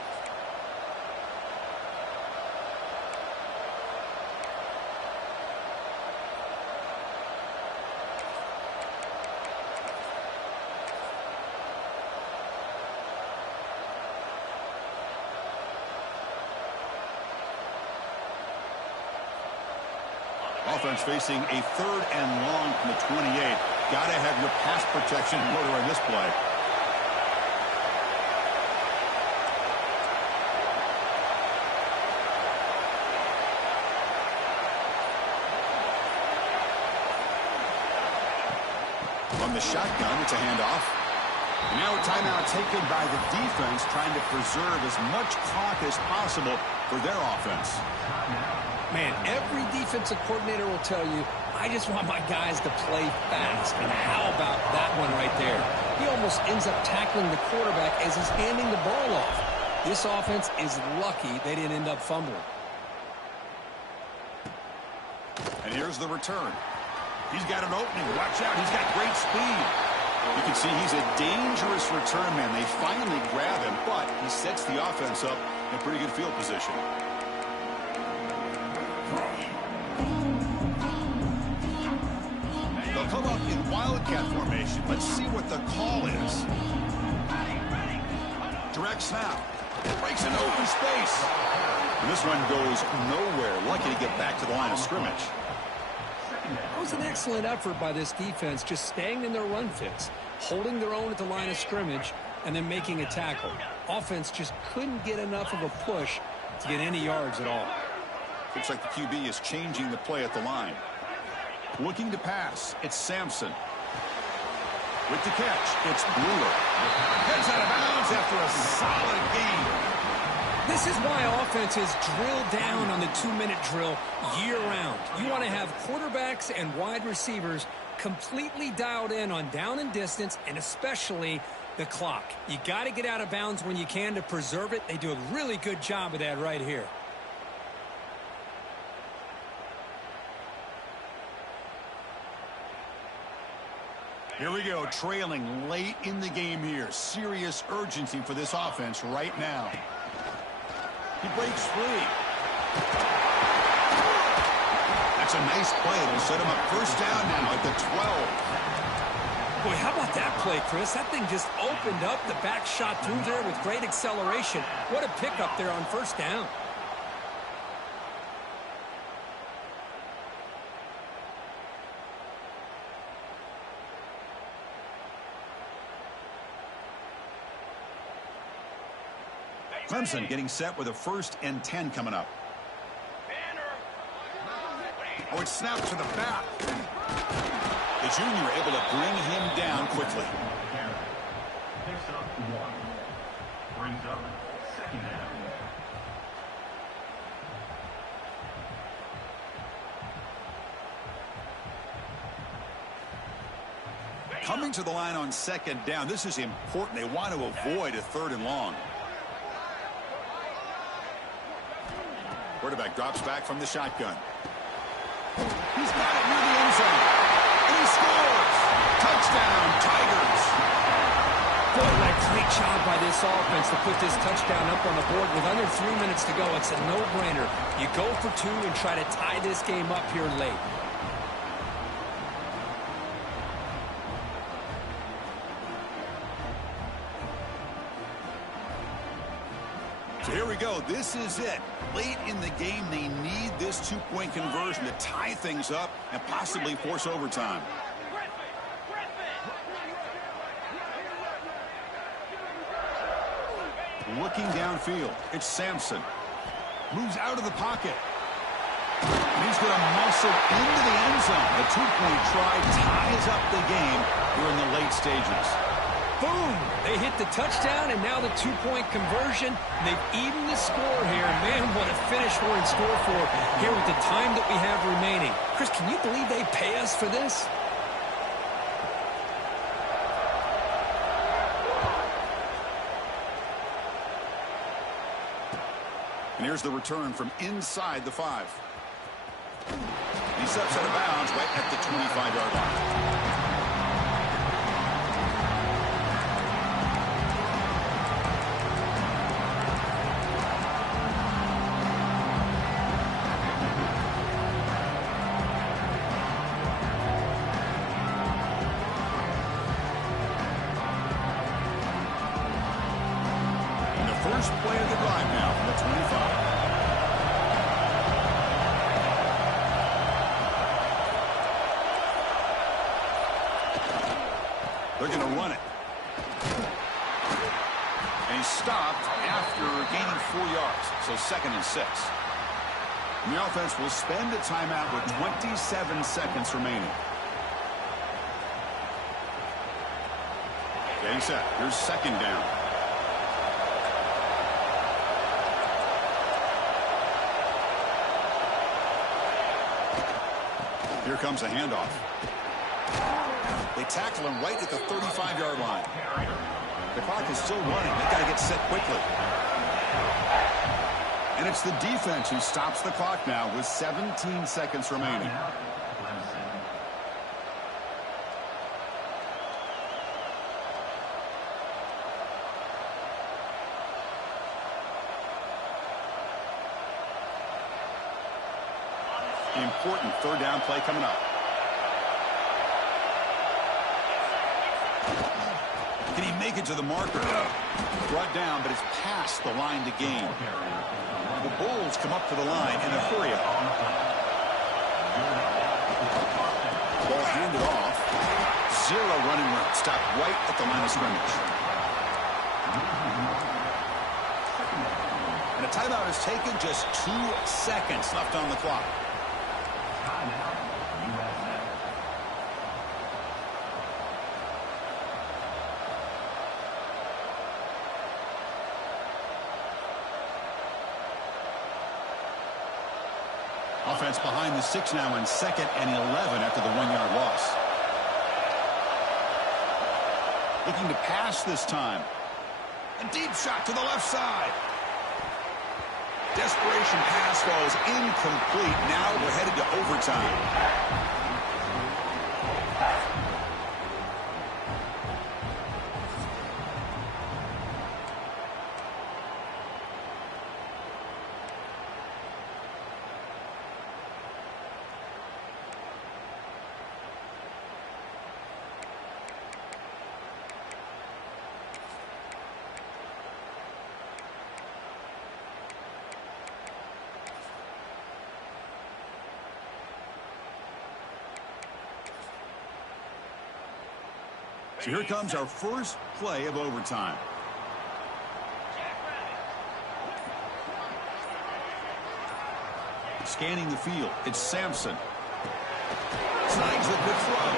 Offense facing a third and long from the 28. Got to have your pass protection in order on this play. From the shotgun, it's a handoff. Now a timeout taken by the defense, trying to preserve as much clock as possible for their offense. Man, every defensive coordinator will tell you, I just want my guys to play fast. And how about that one right there? He almost ends up tackling the quarterback as he's handing the ball off. This offense is lucky they didn't end up fumbling. And here's the return. He's got an opening. Watch out. He's got great speed. You can see he's a dangerous return man. They finally grab him, but he sets the offense up in a pretty good field position. They'll come up in wildcat formation. Let's see what the call is. Direct snap. Breaks into open space. And this one goes nowhere. Lucky to get back to the line of scrimmage. That was an excellent effort by this defense, just staying in their run fits, holding their own at the line of scrimmage, and then making a tackle. Offense just couldn't get enough of a push to get any yards at all. Looks like the QB is changing the play at the line. Looking to pass, it's Sampson. With the catch, it's Brewer. Heads out of bounds after a solid game. This is why offenses drill down on the 2-minute drill year-round. You want to have quarterbacks and wide receivers completely dialed in on down and distance, and especially the clock. You got to get out of bounds when you can to preserve it. They do a really good job of that right here. Here we go, trailing late in the game here. Serious urgency for this offense right now. He breaks free. That's a nice play. It'll set him up first down now at the 12. Boy, how about that play, Chris? That thing just opened up. The back shot through there with great acceleration. What a pickup there on first down. Clemson getting set with a 1st and 10 coming up. Oh, it's snapped to the back. The junior able to bring him down quickly. Picks up 1. Brings up 2nd down. Coming to the line on 2nd down. This is important. They want to avoid a 3rd and long. Quarterback drops back from the shotgun. He's got it near the end zone. And he scores. Touchdown, Tigers. Boy, what a great job by this offense to put this touchdown up on the board with under 3 minutes to go. It's a no-brainer. You go for 2 and try to tie this game up here late. So here we go. This is it. Late in the game, they need this 2-point conversion to tie things up and possibly force overtime. Looking downfield, it's Sampson. Moves out of the pocket. And he's going to muscle into the end zone. The 2-point try ties up the game here in the late stages. Boom! They hit the touchdown, and now the 2-point conversion. They've evened the score here. Man, what a finish we're in store for here with the time that we have remaining. Chris, can you believe they pay us for this? And here's the return from inside the 5. He steps out of bounds right at the 25-yard line. First play of the drive now from the 25. They're going to run it. And he's stopped after gaining 4 yards. So 2nd and 6. And the offense will spend a timeout with 27 seconds remaining. Getting set. Here's 2nd down. Here comes a handoff. They tackle him right at the 35-yard line. The clock is still running. They've got to get set quickly. And it's the defense who stops the clock now with 17 seconds remaining. Important 3rd down play coming up. Can he make it to the marker? Brought down, but it's past the line to gain. The Bulls come up to the line in a hurry up. Ball handed off. 0 running room. Stopped right at the line of scrimmage. And a timeout is taken. Just 2 seconds left on the clock. Offense behind the 6 now in 2nd and 11 after the 1-yard loss. Looking to pass this time. A deep shot to the left side. Desperation pass falls incomplete. Now we're headed to overtime. So here comes our first play of overtime. Scanning the field, it's Sampson. Snags a good throw.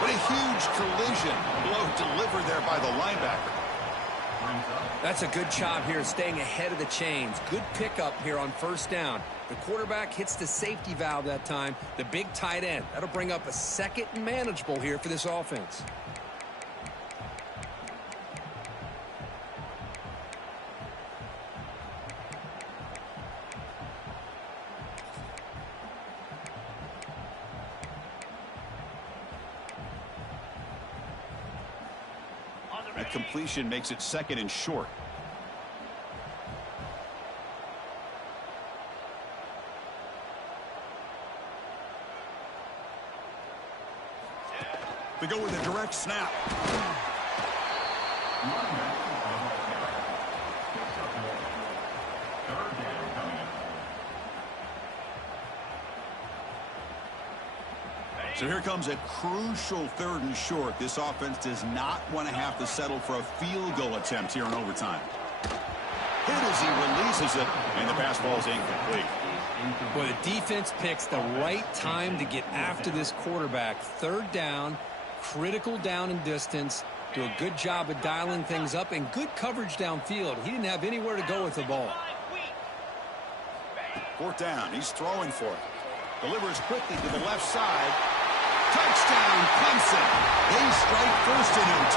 What a huge collision. Blow delivered there by the linebacker. That's a good job here staying ahead of the chains. Good pickup here on first down. The quarterback hits the safety valve that time. The big tight end. That'll bring up a second and manageable here for this offense. That completion makes it second and short. They go with a direct snap. So here comes a crucial third and short. This offense does not want to have to settle for a field goal attempt here in overtime. Hit as he releases it, and the pass falls incomplete. Boy, the defense picks the right time to get after this quarterback. Third down, critical down and distance. Do a good job of dialing things up and good coverage downfield. He didn't have anywhere to go with the ball. Fourth down, he's throwing for it. Delivers quickly to the left side. Touchdown, Clemson. They strike first in OT.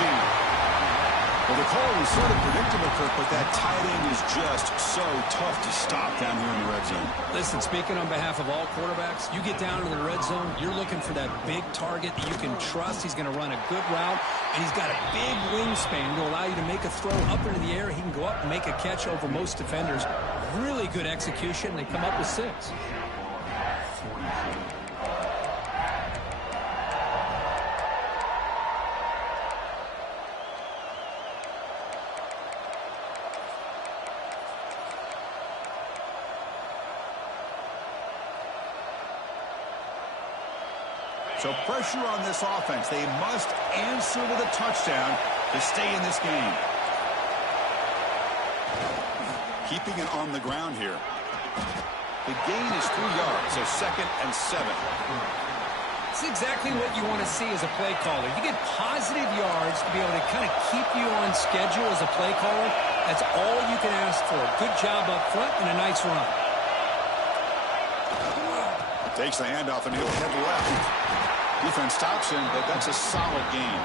Well, the call was sort of predictable, Kirk, but that tight end is just so tough to stop down here in the red zone. Listen, speaking on behalf of all quarterbacks, you get down into the red zone, you're looking for that big target that you can trust. He's going to run a good route, and he's got a big wingspan to allow you to make a throw up into the air. He can go up and make a catch over most defenders. Really good execution. They come up with 6. So pressure on this offense. They must answer with a touchdown to stay in this game. Keeping it on the ground here. The gain is 3 yards, so 2nd and 7. It's exactly what you want to see as a play caller. You get positive yards to be able to kind of keep you on schedule as a play caller. That's all you can ask for. Good job up front and a nice run. Takes the handoff and he'll head left. Defense stops him, but that's a solid game.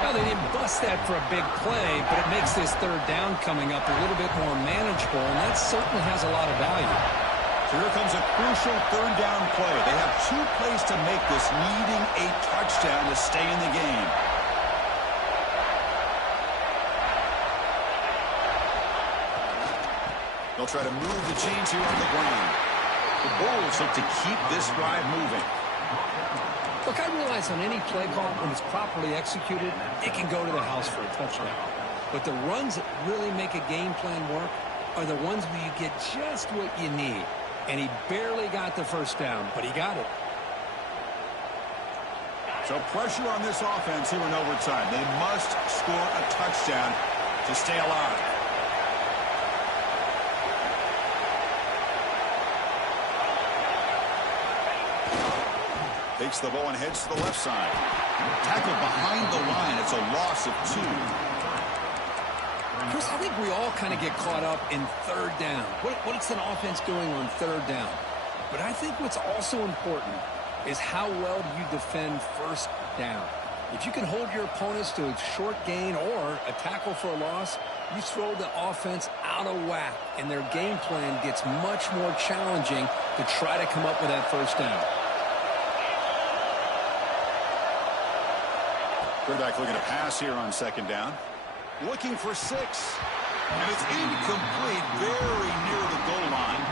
Well, they didn't bust that for a big play, but it makes this third down coming up a little bit more manageable, and that certainly has a lot of value. So here comes a crucial third down play. They have 2 plays to make this, needing a touchdown to stay in the game. They'll try to move the chains here on the ground. The Bulls look to keep this drive moving. Look, I realize on any play call, when it's properly executed, it can go to the house for a touchdown. But the runs that really make a game plan work are the ones where you get just what you need. And he barely got the first down, but he got it. So pressure on this offense here in overtime. They must score a touchdown to stay alive. Takes the ball and heads to the left side. Tackled behind the line. It's a loss of 2. Chris, I think we all kind of get caught up in third down. What's an offense doing on third down? But I think what's also important is how well do you defend first down. If you can hold your opponents to a short gain or a tackle for a loss, you throw the offense out of whack, and their game plan gets much more challenging to try to come up with that first down. Quarterback looking to pass here on 2nd down. Looking for 6. And it's incomplete, very near the goal line.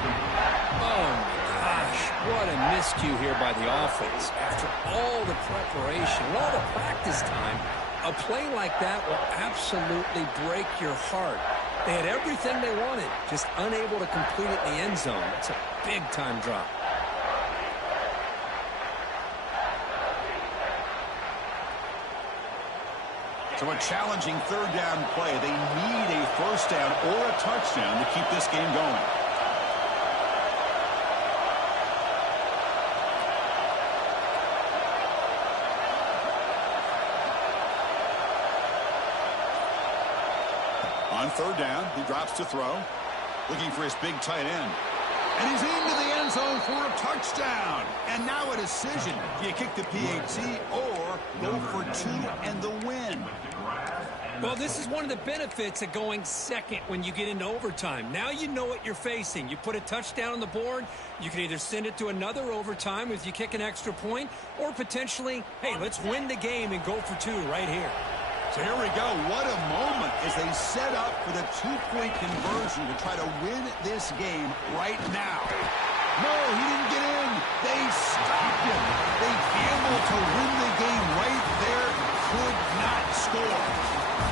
Oh, my gosh. What a miscue here by the offense. After all the preparation, all the practice time, a play like that will absolutely break your heart. They had everything they wanted, just unable to complete it in the end zone. It's a big-time drop. So a challenging third down play. They need a first down or a touchdown to keep this game going. On third down, he drops to throw. Looking for his big tight end. And he's into the end zone for a touchdown. And now a decision. Do you kick the PAT or go for two and the win? Well, this is one of the benefits of going second when you get into overtime. Now you know what you're facing. You put a touchdown on the board, you can either send it to another overtime if you kick an extra point, or potentially, hey, let's win the game and go for two right here. So here we go. What a moment as they set up for the two-point conversion to try to win this game right now. No, he didn't get in. They stopped him. They gambled to win the game right there. Could not score.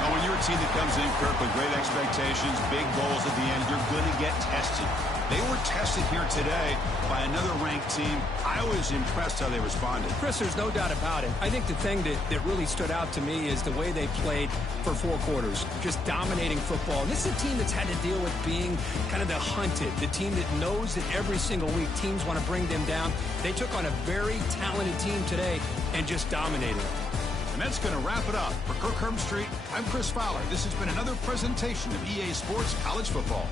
Now, when you're a team that comes in, Kirk, with great expectations, big goals at the end, you're going to get tested. They were tested here today by another ranked team. I was impressed how they responded. Chris, there's no doubt about it. I think the thing that really stood out to me is the way they played for 4 quarters, just dominating football. And this is a team that's had to deal with being kind of the hunted, the team that knows that every single week teams want to bring them down. They took on a very talented team today and just dominated. And that's going to wrap it up. For Kirk Herbstreit, I'm Chris Fowler. This has been another presentation of EA Sports College Football.